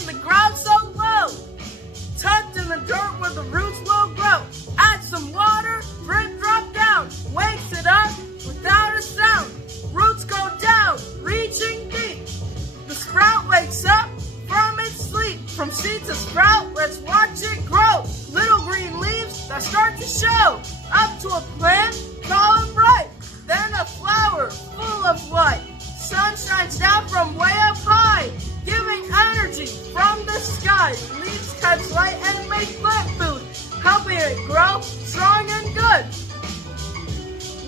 in the ground so low, tucked in the dirt where the roots will grow. Add some water, drip drop down, wakes it up without a sound. Roots go down, reaching deep. The sprout wakes up from its sleep. From seed to sprout, let's watch it grow. Little green leaves that start to show. Up to a plant tall and bright. Then a flower full of light. Sun shines down from way up high, giving energy from the sky. Leaves catch light and make plant food, helping it grow strong and good.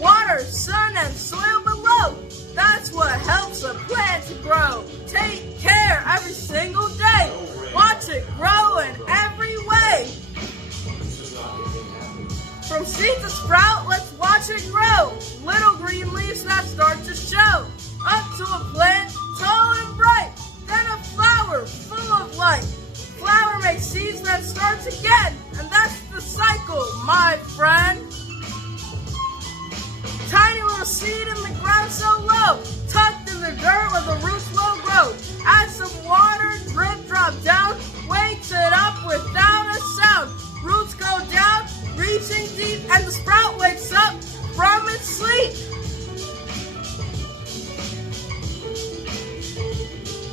Water, sun, and soil below, that's what helps a plant to grow. Take care every single day. Watch it grow in every way. From seed to sprout, let's watch it grow. Little green leaves that start to show. Up to a plant tall and bright. Then a flower full of light. Flower makes seeds that starts again. And that's the cycle, my friend. Tiny little seed in the ground so low, tucked in the dirt where the roots will grow. Add some water, drip drop down, wakes it up without a sound. Roots go down, reaching deep, and the sprout wakes up from its sleep.